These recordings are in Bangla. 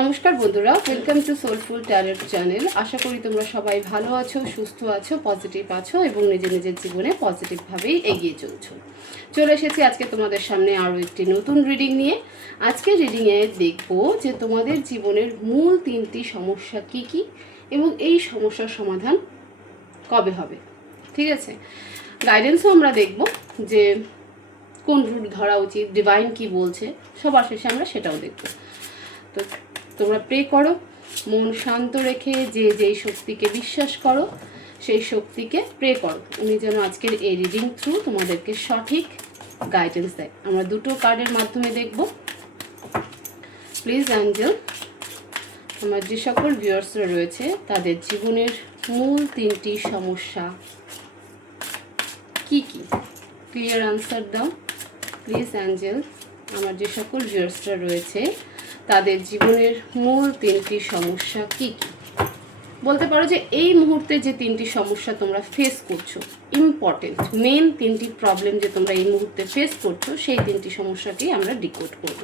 নমস্কার বন্ধুরা welcome to soulful talent channel আশা করি তোমরা সবাই ভালো আছো, সুস্থ আছো পজিটিভ আছো এবং নিজের নিজের জীবনে পজিটিভভাবেই এগিয়ে চলছো। চলে এসেছি আজকে তোমাদের সামনে আরও একটি নতুন রিডিং নিয়ে। আজকে রিডিংয়ে দেখব যে তোমাদের জীবনের মূল তিনটি সমস্যা কি কি এবং এই সমস্যার সমাধান কবে হবে। ঠিক আছে? গাইডেন্সও আমরা দেখব যে কোন রুট ধরা উচিত ডিভাইন কি বলছে, সবার শেষে আমরা সেটাও দেখব। তো তোমরা প্রে করো। মন শান্ত রেখে যে যেই শক্তিকে বিশ্বাস করো, সেই শক্তিকে প্রে করো। উনি যেন আজকের এই রিডিং থ্রু তোমাদেরকে সঠিক গাইডেন্স দেয়। আমরা দুটো কার্ডের মাধ্যমে দেখব। প্লিজ অ্যাঞ্জেল আমার যে সকল ভিউয়ার্সরা রয়েছে, তাদের জীবনের মূল তিনটি সমস্যা কি কি? ক্লিয়ার আনসার দাও। প্লিজ অ্যাঞ্জেল আমার যে সকল ভিউয়ার্সরা রয়েছে তাদের জীবনের মূল তিনটি সমস্যা কি কি? বলতে পারো যে এই মুহূর্তে যে তিনটি সমস্যা তোমরা ফেস করছ ইম্পর্টেন্ট মেন তিনটি প্রবলেম যে তোমরা এই মুহূর্তে ফেস করছ, সেই তিনটি সমস্যাকেই আমরা ডিকোড করব।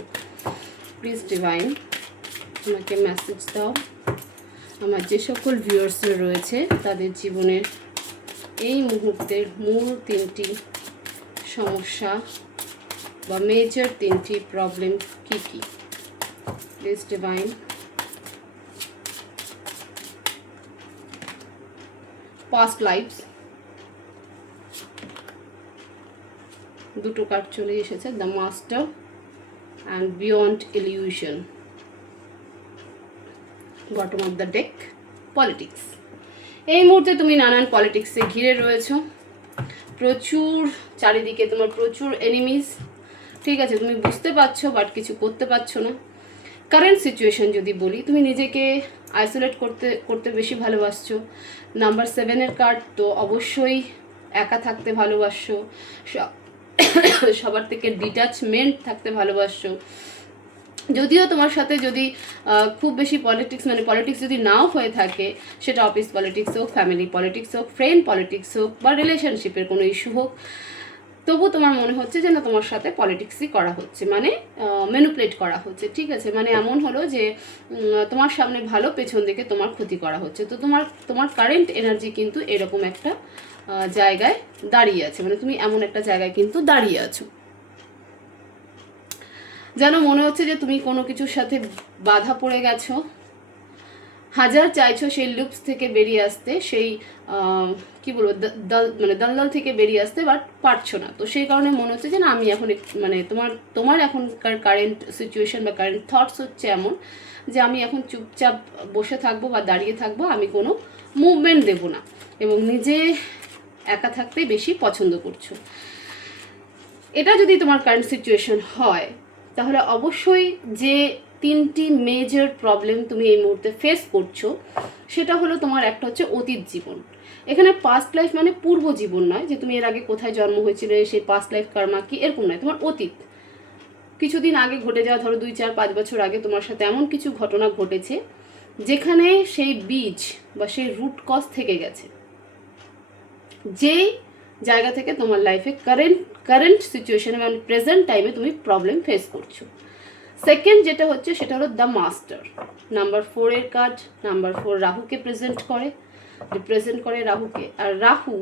প্লিজ ডিভাইন আমাকে মেসেজ দাও। আমার যে সকল ভিউয়ার্সরা রয়েছে, তাদের জীবনের এই মুহূর্তের মূল তিনটি সমস্যা বা মেজর তিনটি প্রবলেম কি কি? প্লিজ ডিভাইন পাস্ট লাইফস দুটো কার্ড চলে এসেছে the master and beyond illusion bottom of the deck politics এই মুহূর্তে তুমি নানান পলিটিক্সে ঘিরে রয়েছো। প্রচুর চারিদিকে তোমার প্রচুর এনিমিজ ঠিক আছে, তুমি বুঝতে পারছ বাট কিছু করতে পারছ না। কারেন্ট সিচুয়েশন যদি বলি, তুমি নিজেকে আইসোলেট করতে করতে বেশি ভালোবাসছো। নাম্বার সেভেনের কার্ড তো অবশ্যই একা থাকতে ভালোবাসছো সবার থেকে ডিটাচমেন্ট থাকতে ভালোবাসছো যদিও তোমার সাথে যদি খুব বেশি পলিটিক্স মানে পলিটিক্স যদি নাও হয়ে থাকে, সেটা অফিস পলিটিক্স হোক ফ্যামিলি পলিটিক্স হোক ফ্রেন্ড পলিটিক্স হোক, বা রিলেশনশিপের কোনো ইস্যু হোক তবু তোমার মনে হচ্ছে যে না তোমার সাথে পলিটিক্সই করা হচ্ছে মানে ম্যানুপ্লেট করা হচ্ছে, ঠিক আছে? মানে এমন হলো যে তোমার সামনে ভালো পেছন দিকে তোমার ক্ষতি করা হচ্ছে। তো তোমার তোমার কারেন্ট এনার্জি কিন্তু এরকম একটা জায়গায় দাঁড়িয়ে আছে মানে তুমি এমন একটা জায়গায় কিন্তু দাঁড়িয়ে আছো। যেন মনে হচ্ছে যে তুমি কোনো কিছুর সাথে বাধা পড়ে গেছো হাজার চাইছো সেই লুপস থেকে বেরিয়ে আসতে, সেই কি বলব দল মানে দলদল থেকে বেরিয়ে আসতে বাট পারছ না। তো সেই কারণে মনে হচ্ছে যে না, আমি এখন মানে তোমার তোমার এখনকার কারেন্ট সিচুয়েশন বা কারেন্ট থটস হচ্ছে এমন যে আমি এখন চুপচাপ বসে থাকব বা দাঁড়িয়ে থাকব, আমি কোনো মুভমেন্ট দেবো না এবং নিজে একা থাকতে বেশি পছন্দ করছ। এটা যদি তোমার কারেন্ট সিচুয়েশন হয়, তাহলে অবশ্যই যে তিনটি মেজর প্রবলেম তুমি এই মুহূর্তে ফেস করছ। সেটা হলো তোমার একটা হচ্ছে অতীত জীবন। এখানে পাস্ট লাইফ মানে পূর্ব জীবন নয়, যে তুমি এর আগে কোথায় জন্ম হয়েছিলে, সেই পাস্ট লাইফ কর্মা কি, এরকম নয়, তোমার অতীত। কিছুদিন আগে ঘটে যাওয়া ধরো দুই, চার, পাঁচ বছর আগে তোমার সাথে এমন কিছু ঘটনা ঘটেছে, যেখানে সেই বীজ বা সেই রুট কজ থেকে গেছে। যেই জায়গা থেকে তোমার লাইফে কারেন্ট কারেন্ট সিচুয়েশনে মানে প্রেজেন্ট টাইমে তুমি প্রবলেম ফেস করছ। সেকেন্ড যেটা হচ্ছে, সেটা হলো দ্য মাস্টার নাম্বার ফোরের কার্ড নাম্বার ফোর রাহুকে প্রেজেন্ট করে রিপ্রেজেন্ট করে রাহুকে। আর রাহু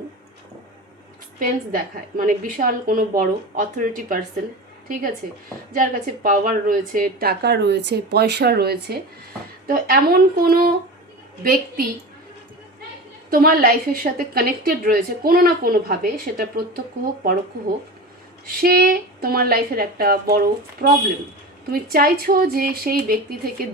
স্পেন্স দেখায় মানে বিশাল কোনো বড় অথরিটি পার্সন ঠিক আছে? যার কাছে পাওয়ার রয়েছে, টাকা রয়েছে, পয়সা রয়েছে। তো এমন কোনো ব্যক্তি তোমার লাইফের সাথে কানেক্টেড রয়েছে, কোনো না কোনোভাবে, সেটা প্রত্যক্ষ হোক, পরোক্ষ হোক, সে তোমার লাইফের একটা বড় প্রবলেম তুমি চাইছো যে সেই ব্যক্তি থেকে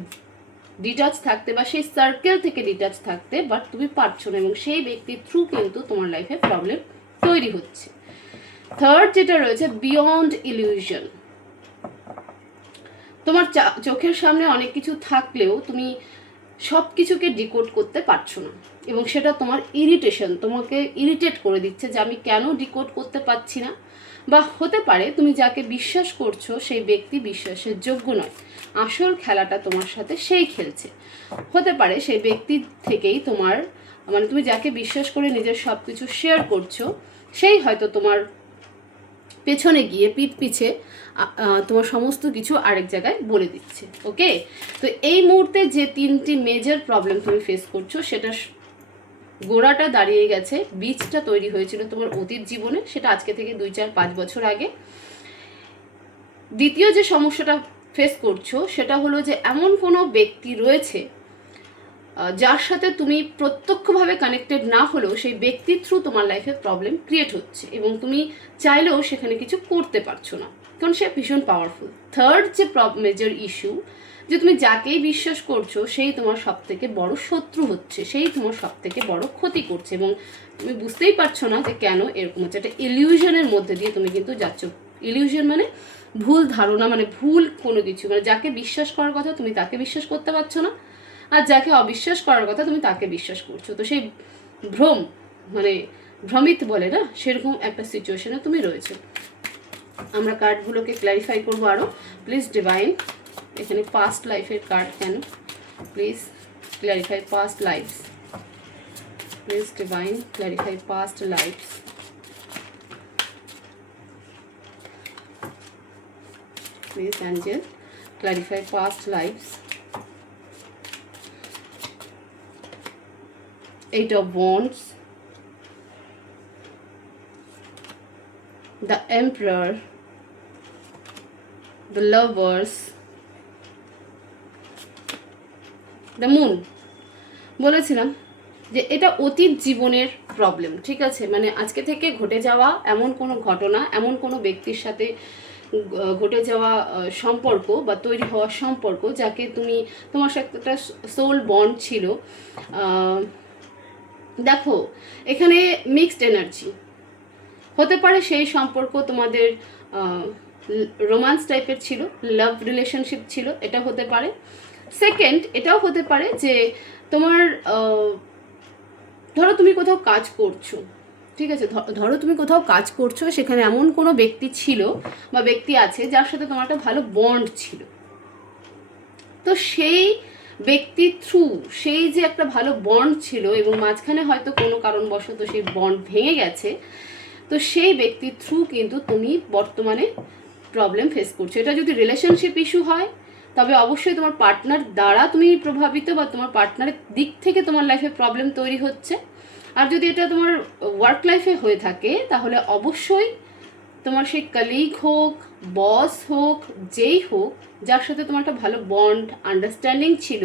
ডিটাচ থাকতে বা সেই সার্কেল থেকে ডিটাচ থাকতে বাট তুমি পারছ না এবং সেই ব্যক্তির থ্রু কিন্তু তোমার লাইফে প্রবলেম তৈরি হচ্ছে। থার্ড যেটা রয়েছে বিয়ন্ড ইলিউশন তোমার চোখের সামনে অনেক কিছু থাকলেও তুমি সব কিছুকে ডিকোড করতে পারছ না এবং সেটা তোমার ইরিটেশন তোমাকে ইরিটেট করে দিচ্ছে যে আমি কেন ডিকোড করতে পারছি না। বা হতে পারে তুমি যাকে বিশ্বাস করছ, সেই ব্যক্তি বিশ্বাসের যোগ্য নয়। আসল খেলাটা তোমার সাথে সেই খেলছে। হতে পারে সেই ব্যক্তি থেকেই তোমার মানে তুমি যাকে বিশ্বাস করে নিজের সব কিছু শেয়ার করছ, সেই হয়তো তোমার পেছনে গিয়ে পিঠ পিছে তোমার সমস্ত কিছু আরেক জায়গায় বলে দিচ্ছে ওকে তো এই মুহূর্তে যে তিনটি মেজর প্রবলেম তুমি ফেস করছ সেটা গোড়াটা দাঁড়িয়ে গেছে, বীজটা তৈরি হয়েছিল তোমার অতীত জীবনে, সেটা আজকে থেকে দুই, চার, পাঁচ বছর আগে। দ্বিতীয় যে সমস্যাটা ফেস করছ, সেটা হলো যে এমন কোনো ব্যক্তি রয়েছে যার সাথে তুমি প্রত্যক্ষভাবে কানেক্টেড না হলেও সেই ব্যক্তির থ্রু তোমার লাইফে প্রবলেম ক্রিয়েট হচ্ছে এবং তুমি চাইলেও সেখানে কিছু করতে পারছ না, কারণ সে ভীষণ পাওয়ারফুল থার্ড যে মেজর ইস্যু যে তুমি যাকেই বিশ্বাস করছ, সেই তোমার সব থেকে বড় শত্রু হচ্ছে, সেই তোমার সব থেকে বড় ক্ষতি করছে এবং তুমি বুঝতেই পারছ না যে কেন এরকম হচ্ছে। একটা ইলিউশনের মধ্যে দিয়ে তুমি কিন্তু যাচ্ছ। ইলিউশন মানে ভুল ধারণা মানে ভুল কোনো কিছু। মানে যাকে বিশ্বাস করার কথা তুমি তাকে বিশ্বাস করতে পারছ না, আর যাকে অবিশ্বাস করার কথা তুমি তাকে বিশ্বাস করছ। তো সেই ভ্রম মানে ভ্রমিত বলে না, সেরকম একটা সিচুয়েশনে তুমি রয়েছে। আমরা কার্ডগুলোকে ক্ল্যারিফাই করব আরও প্লিজ ডিভাইন এখানে পাস্ট লাইফের কার্ড কেন please clarify past lives please divine clarify past lives please angel clarify past lives eight of wands the emperor the lovers The moon বলেছিলাম যে এটা অতীত জীবনের প্রবলেম ঠিক আছে? মানে আজকে থেকে ঘটে যাওয়া এমন কোনো ঘটনা, এমন কোনো ব্যক্তির সাথে ঘটে যাওয়া সম্পর্ক বা তৈরি হওয়া সম্পর্ক যাকে তুমি, তোমার সাথে একটা সোল বন্ড ছিল দেখো, এখানে মিক্সড এনার্জি হতে পারে সেই সম্পর্ক তোমাদের রোমান্স টাইপের ছিল লাভ রিলেশনশিপ ছিল, এটা হতে পারে। সেকেন্ড এটাও হতে পারে যে তোমার ধরো তুমি কোথাও কাজ করছ, ঠিক আছে? ধরো তুমি কোথাও কাজ করছ, সেখানে এমন কোনো ব্যক্তি ছিল বা ব্যক্তি আছে যার সাথে তোমার একটা ভালো বন্ড ছিল। তো সেই ব্যক্তির থ্রু সেই যে একটা ভালো বন্ড ছিল এবং মাঝখানে হয়তো কোনো কারণবশত সেই বন্ড ভেঙে গেছে, তো সেই ব্যক্তির থ্রু কিন্তু তুমি বর্তমানে প্রবলেম ফেস করছ। এটা যদি রিলেশনশিপ ইস্যু হয় তবে অবশ্যই তোমার পার্টনার দ্বারা তুমি প্রভাবিত বা তোমার পার্টনারের দিক থেকে তোমার লাইফে প্রবলেম তৈরি হচ্ছে। আর যদি এটা তোমার ওয়ার্ক লাইফে হয়ে থাকে, তাহলে অবশ্যই তোমার সেই কলিগ হোক বস হোক, যেই হোক, যার সাথে তোমার একটা ভালো বন্ড আন্ডারস্ট্যান্ডিং ছিল,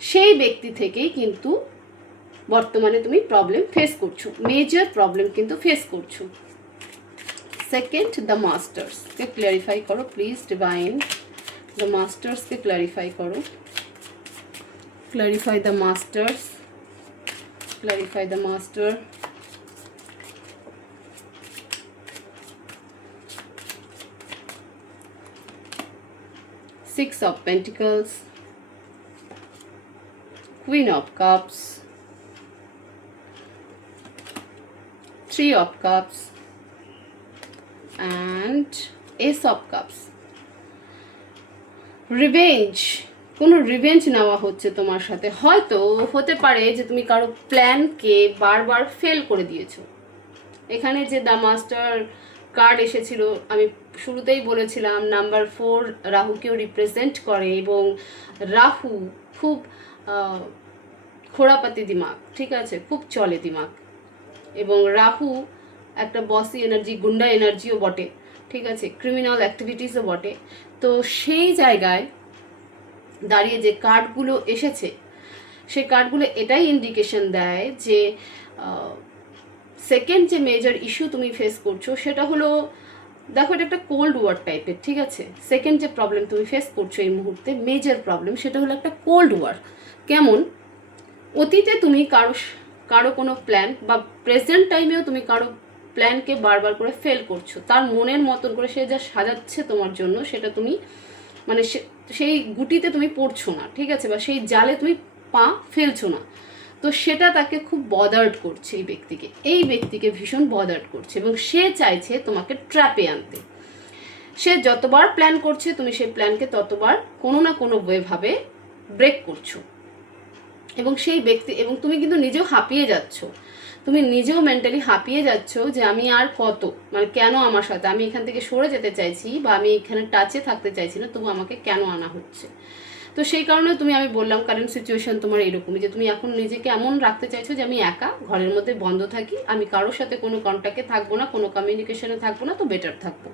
সেই ব্যক্তি থেকেই কিন্তু বর্তমানে তুমি প্রবলেম ফেস করছ মেজর প্রবলেম কিন্তু ফেস করছ। সেকেন্ড দ্য মাস্টার্সকে ক্লিয়ারিফাই করো প্লিজ ডিভাইন দ্য মাস্টার্সকে ক্লিয়ারিফাই করো clarify the masters clarify the master six of pentacles queen of cups three of cups and ace of cups Revenge কোনো রিভেঞ্জ নেওয়া হচ্ছে তোমার সাথে। হয়তো হতে পারে যে তুমি কারও প্ল্যানকে বারবার ফেল করে দিয়েছ। এখানে যে দ্য মাস্টার কার্ড এসেছিল, আমি শুরুতেই বলেছিলাম নাম্বার ফোর রাহুকেও রিপ্রেজেন্ট করে এবং রাহু খুব খোড়াপাতি দিমাগ, ঠিক আছে? খুব চলে দিমাগ। এবং রাহু একটা বসি এনার্জি গুন্ডা এনার্জিও বটে, ঠিক আছে? ক্রিমিনাল অ্যাক্টিভিটিসও বটে। তো সেই জায়গায় দাঁড়িয়ে যে কার্ডগুলো এসেছে, সেই কার্ডগুলো এটাই ইন্ডিকেশন দেয় যে সেকেন্ড যে মেজর ইস্যু তুমি ফেস করছ সেটা হলো, দেখো এটা একটা কোল্ড ওয়ার টাইপের ঠিক আছে? সেকেন্ড যে প্রবলেম তুমি ফেস করছ এই মুহূর্তে মেজর প্রবলেম সেটা হলো একটা কোল্ড ওয়ার কেমন? অতীতে তুমি কারও কারও কোনো প্ল্যান বা প্রেজেন্ট টাইমেও তুমি কারও প্ল্যানকে বারবার করে ফেল করছ। তার মনের মতন করে সে যা সাজাচ্ছে তোমার জন্য, সেটা তুমি মানে সেই গুটিতে তুমি পড়ছো না, ঠিক আছে? বা সেই জালে তুমি পা ফেলছো না। তো সেটা তাকে খুব বদার্ড করছে এই ব্যক্তিকে। এই ব্যক্তিকে ভীষণ বদার্ড করছে এবং সে চাইছে তোমাকে ট্র্যাপে আনতে। সে যতবার প্ল্যান করছে, তুমি সেই প্ল্যানকে ততবার কোনো না কোনো ওয়েভাবে ব্রেক করছ। এবং সেই ব্যক্তি, এবং তুমি কিন্তু নিজেও হাঁপিয়ে যাচ্ছ। তুমি নিজেও মেন্টালি হাঁপিয়ে যাচ্ছ যে আমি আর কত? মানে কেন আমার সাথে? আমি এখান থেকে সরে যেতে চাইছি বা আমি এখানে টাচে থাকতে চাইছি না, তবু আমাকে কেন আনা হচ্ছে? তো সেই কারণে তুমি, আমি বললাম কারেন্ট সিচুয়েশন তোমার এরকমই, যে তুমি এখন নিজেকে এমন রাখতে চাইছো যে আমি একা, ঘরের মধ্যে বন্ধ থাকি, আমি কারোর সাথে কোনো কন্ট্যাক্টে থাকব না, কোনো কমিউনিকেশনে থাকব না, তো বেটার থাকব।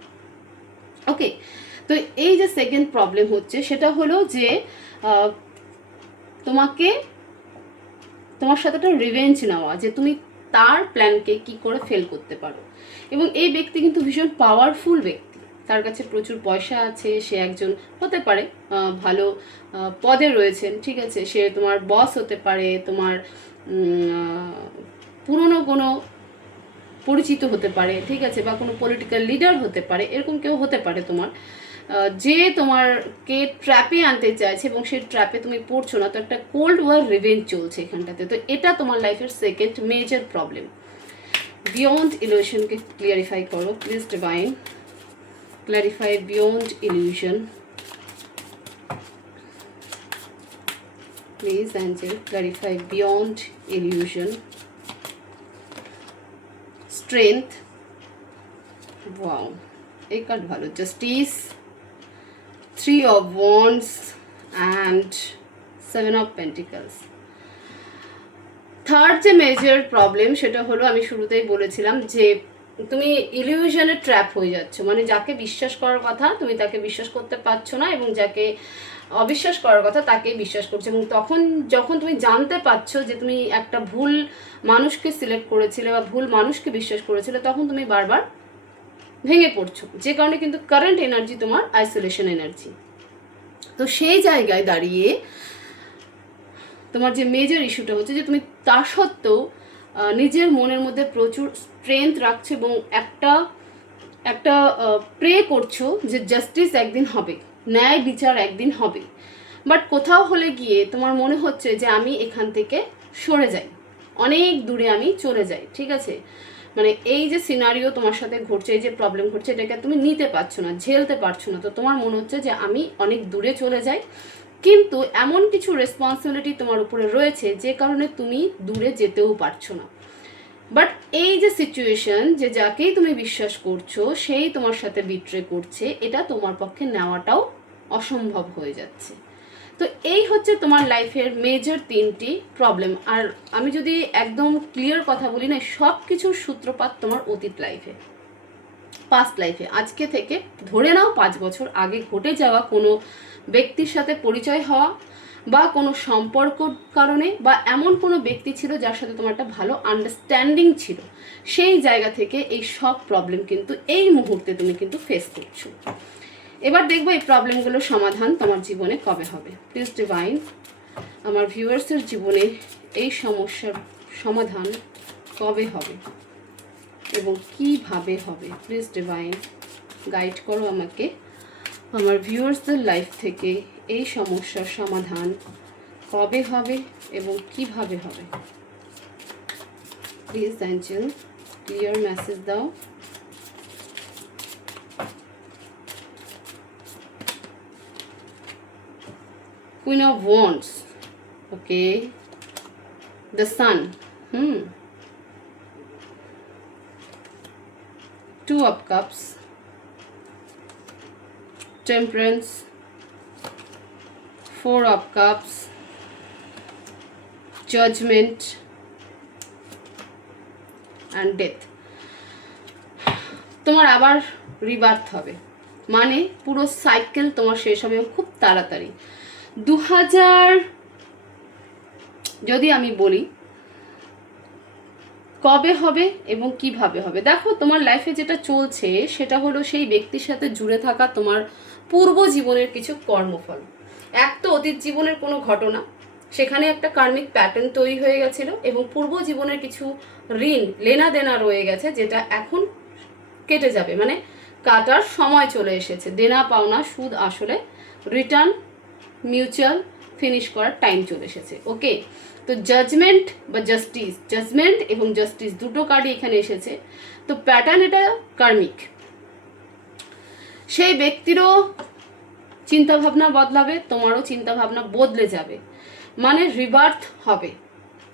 ওকে তো এই যে সেকেন্ড প্রবলেম হচ্ছে, সেটা হলো যে তোমাকে, তোমার সাথে একটা রিভেঞ্জ নেওয়া, যে তুমি তার প্ল্যানকে কি করে ফেল করতে পারো। এবং এই ব্যক্তি কিন্তু ভীষণ পাওয়ারফুল ব্যক্তি। তার কাছে প্রচুর পয়সা আছে, সে একজন হতে পারে ভালো পদে রয়েছেন, ঠিক আছে? সে তোমার বস হতে পারে, তোমার পুরনো কোনো পরিচিত হতে পারে, ঠিক আছে? বা কোনো পলিটিক্যাল লিডার হতে পারে, এরকম কেউ হতে পারে তোমার। যে তোমারকে ট্র্যাপে আনতে চাইছে এবং সেই ট্র্যাপে তুমি পড়ছো না, তো একটা কোল্ড ওয়ার রিভেঞ্জ চলছে এখানটাতে। তো এটা তোমার লাইফের সেকেন্ড মেজর প্রবলেম বিয়ন্ড ইলিউশনকে ক্লিয়ারিফাই করো please divine clarify beyond illusion please angel clarify beyond illusion strength wow এই কার্ড ভালো। Justice three of wands and seven of pentacles third যে মেজর প্রবলেম সেটা হলো আমি শুরুতেই বলেছিলাম যে তুমি ইলিউশনে ট্র্যাপ হয়ে যাচ্ছ। মানে যাকে বিশ্বাস করার কথা তুমি তাকে বিশ্বাস করতে পারছ না এবং যাকে অবিশ্বাস করার কথা তাকে বিশ্বাস করছ। এবং তখন যখন তুমি জানতে পারছ যে তুমি একটা ভুল মানুষকে সিলেক্ট করেছিলে বা ভুল মানুষকে বিশ্বাস করেছিলে, তখন তুমি বারবার ভেঙে পড়ছো, যে কারণে কিন্তু কারেন্ট এনার্জি তোমার আইসোলেশন এনার্জি তো সেই জায়গায় দাঁড়িয়ে তোমার যে মেজর ইস্যুটা হচ্ছে যে তুমি তা সত্ত্বেও নিজের মনের মধ্যে প্রচুর স্ট্রেংথ রাখছো এবং একটা একটা প্রে করছ যে জাস্টিস একদিন হবে, ন্যায় বিচার একদিন হবে। বাট কোথাও হলে গিয়ে তোমার মনে হচ্ছে যে আমি এখান থেকে সরে যাই, অনেক দূরে আমি চলে যাই, ঠিক আছে? মানে এই যে সিনারিও তোমার সাথে ঘটছে, এই যে প্রবলেম ঘটছে, এটাকে তুমি নিতে পারছ না, ঝেলতে পারছ না। তো তোমার মনে হচ্ছে যে আমি অনেক দূরে চলে যাই, কিন্তু এমন কিছু রেসপন্সিবিলিটি তোমার উপরে রয়েছে, যে কারণে তুমি দূরে যেতেও পারছ না। বাট এই যে সিচুয়েশন যে যাকেই তুমি বিশ্বাস করছ, সেই তোমার সাথে বিট্রে করছে, এটা তোমার পক্ষে নেওয়াটাও অসম্ভব হয়ে যাচ্ছে। তো এই হচ্ছে তোমার লাইফের মেজর তিনটি প্রবলেম আর আমি যদি একদম ক্লিয়ার কথা বলি না সব কিছুর সূত্রপাত তোমার অতীত লাইফে পাস্ট লাইফে আজকে থেকে ধরে নাও পাঁচ বছর আগে ঘটে যাওয়া কোনো ব্যক্তির সাথে পরিচয় হওয়া বা কোনো সম্পর্ক কারণে বা এমন কোনো ব্যক্তি ছিল যার সাথে তোমার একটা ভালো আন্ডারস্ট্যান্ডিং ছিল, সেই জায়গা থেকে এই সব প্রবলেম কিন্তু এই মুহূর্তে তুমি কিন্তু ফেস করছ। এবার দেখব এই প্রবলেমগুলোর সমাধান তোমার জীবনে কবে হবে। প্লিজ ডিভাইন আমার ভিউয়ার্সের জীবনে এই সমস্যার সমাধান কবে হবে এবং কীভাবে হবে? প্লিজ ডিভাইন গাইড করো আমাকে। আমার ভিউয়ার্সদের লাইফ থেকে এই সমস্যার সমাধান কবে হবে এবং কীভাবে হবে? প্লিজ অ্যাঞ্জেল ক্লিয়ার মেসেজ দাও। Queen of Wands. Okay. The Sun. Hmm. Two of Cups. Temperance. Four of Cups. Judgment. And Death. তোমার আবার রিবার্থ হবে মানে পুরো সাইকেল তোমার শেষ হবে খুব তাড়াতাড়ি দু হাজার যদি আমি বলি, কবে হবে এবং কীভাবে হবে? দেখো, তোমার লাইফে যেটা চলছে, সেটা হলো সেই ব্যক্তির সাথে জুড়ে থাকা তোমার পূর্ব জীবনের কিছু কর্মফল। এক তো অতীত জীবনের কোনো ঘটনা, সেখানে একটা কার্মিক প্যাটার্ন তৈরি হয়ে গেছিল এবং পূর্ব জীবনের কিছু ঋণ লেনা দেনা রয়ে গেছে, যেটা এখন কেটে যাবে। মানে কাটার সময় চলে এসেছে। দেনা, পাওনা, সুদ আসলে রিটার্ন মিউচুয়াল ফিনিশ করার টাইম চলে এসেছে ওকে তো জাজমেন্ট বা জাস্টিস জাজমেন্ট এবং জাস্টিস দুটো কার্ডই এখানে এসেছে। তো প্যাটার্ন এটা কার্মিক সেই ব্যক্তিরও চিন্তাভাবনা বদলাবে, তোমারও চিন্তাভাবনা বদলে যাবে। মানে রিবার্থ হবে।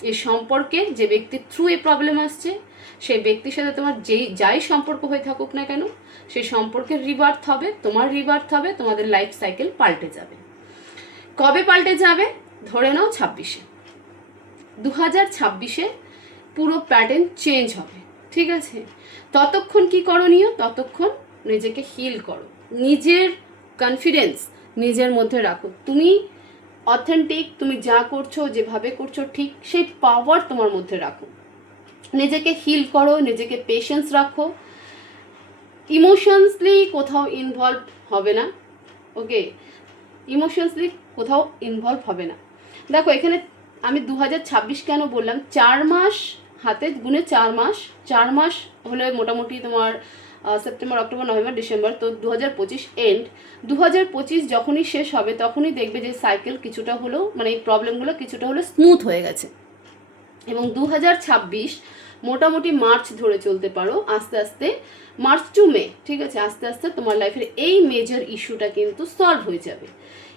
এই সম্পর্কে যে ব্যক্তির থ্রু এই প্রবলেম আসছে সেই ব্যক্তির সাথে তোমার যেই, যাই সম্পর্ক হয়ে থাকুক না কেন সেই সম্পর্কের রিবার্থ হবে, তোমার রিবার্থ হবে, তোমাদের লাইফ সাইকেল পাল্টে যাবে। কবে পাল্টে যাবে? ধরে নাও ছাব্বিশে। দু হাজার ছাব্বিশে পুরো প্যাটার্ন চেঞ্জ হবে, ঠিক আছে? ততক্ষণ কি করণীয়? ততক্ষণ নিজেকে হিল করো। নিজের কনফিডেন্স নিজের মধ্যে রাখো। তুমি অথেন্টিক তুমি যা করছ, যেভাবে করছ, ঠিক সেই পাওয়ার তোমার মধ্যে রাখো। নিজেকে হিল করো, নিজেকে পেশেন্স রাখো। ইমোশনসলি কোথাও ইনভলভ হবে না ওকে ইমোশনসলি কোথাও ইনভলভ হবে না। দেখো, এখানে আমি দু কেন বললাম? চার মাস হাতে, গুনে চার মাস চার মাস হলে মোটামুটি তোমার সেপ্টেম্বর অক্টোবর নভেম্বর ডিসেম্বর তো দু হাজার পঁচিশ এন্ড দু হাজার পঁচিশ যখনই শেষ হবে, তখনই দেখবে যে সাইকেল কিছুটা হলেও মানে এই প্রবলেমগুলো কিছুটা হলেও স্মুথ হয়ে গেছে। এবং দু হাজার ছাব্বিশ মোটামুটি মার্চ ধরে চলতে পারো, আস্তে আস্তে মার্চ টু মে ঠিক আছে? আস্তে আস্তে তোমার লাইফের এই মেজর ইস্যুটা কিন্তু সলভ হয়ে যাবে।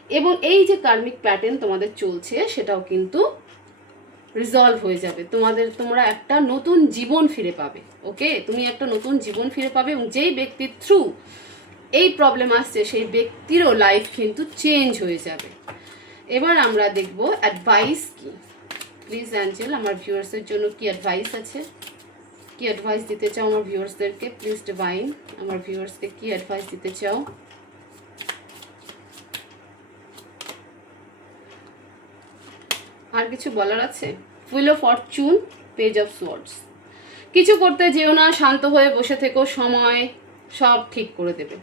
এবং এই যে কার্মিক প্যাটার্ন তোমাদের চলছে, সেটাও কিন্তু রিজলভ হয়ে যাবে। তোমাদের, তোমরা একটা নতুন জীবন ফিরে পাবে ওকে তুমি একটা নতুন জীবন ফিরে পাবে এবং যেই ব্যক্তির থ্রু এই প্রবলেম আসছে, সেই ব্যক্তিরও লাইফ কিন্তু চেঞ্জ হয়ে যাবে। এবার আমরা দেখব অ্যাডভাইস কি। প্লিজ অ্যাঞ্জেল আমার ভিউয়ার্সের জন্য কি অ্যাডভাইস আছে? কি অ্যাডভাইস দিতে চাও আমার ভিউয়ার্সদেরকে প্লিজ ডিভাইন আমার ভিউয়ার্সকে কি অ্যাডভাইস দিতে চাও? আর কিছু বলার আছে? Fool of fortune page of swords কিছু করতে যেও না, শান্ত হয়ে বসে থেকো, সময় সব ঠিক করে দেবে।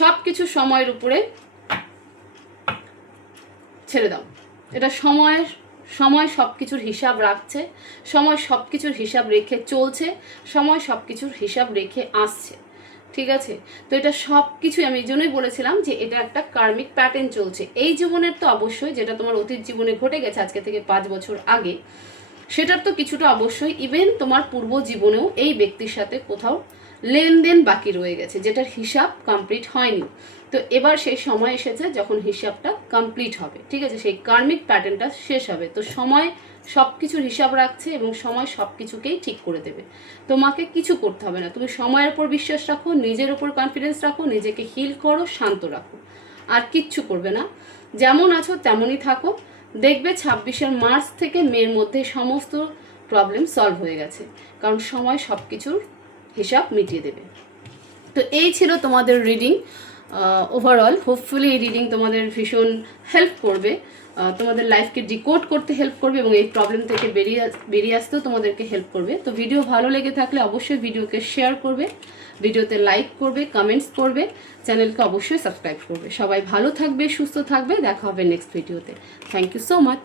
সব কিছু সময়ের উপরে ছেড়ে দাও। এটা সময়ের সময় সব কিছুর হিসাব রাখছে, সময় সব কিছুর হিসাব রেখে চলছে, সময় সব কিছুর হিসাব রেখে আসছে। ঠিক আছে? তো এটা সব কিছুই আমি এই জন্যই বলেছিলাম যে এটা একটা কার্মিক প্যাটার্ন চলছে। এই জীবনের তো অবশ্যই যেটা তোমার অতীত জীবনে ঘটে গেছে আজকে থেকে পাঁচ বছর আগে, সেটার তো কিছুটা অবশ্যই ইভেন তোমার পূর্ব জীবনেও এই ব্যক্তির সাথে কোথাও লেনদেন বাকি রয়ে গেছে, যেটার হিসাব কমপ্লিট হয়নি। তো এবার সেই সময় এসেছে যখন হিসাবটা কমপ্লিট হবে। ঠিক আছে? সেই কার্মিক প্যাটার্নটা শেষ হবে। তো সময় সব কিছুর হিসাব রাখছে এবং সময় সব কিছুকেই ঠিক করে দেবে। তোমাকে কিছু করতে হবে না। তুমি সময়ের উপর বিশ্বাস রাখো, নিজের উপর কনফিডেন্স রাখো, নিজেকে হিল করো, শান্ত রাখো। আর কিচ্ছু করবে না। যেমন আছো তেমনই থাকো। দেখবে ছাব্বিশের মার্চ থেকে মের মধ্যে সমস্ত প্রবলেম সলভ হয়ে গেছে। কারণ সময় সব কিছুর হিসাব মিটিয়ে দেবে। তো এই ছিল তোমাদের রিডিং ওভারঅল হোপফুলি এই রিডিং তোমাদের ভীষণ হেল্প করবে। তোমাদের লাইফকে ডিকোড করতে হেল্প করবে এবং এই প্রবলেম থেকে বেরিয়ে বেরিয়ে আসতেও তোমাদেরকে হেল্প করবে। তো ভিডিও ভালো লেগে থাকলে অবশ্যই ভিডিওকে শেয়ার করবে ভিডিওতে লাইক করবে কমেন্টস করবে চ্যানেলকে অবশ্যই সাবস্ক্রাইব করবে। সবাই ভালো থাকবে, সুস্থ থাকবে, দেখা হবে নেক্সট ভিডিওতে থ্যাংক ইউ সো মাচ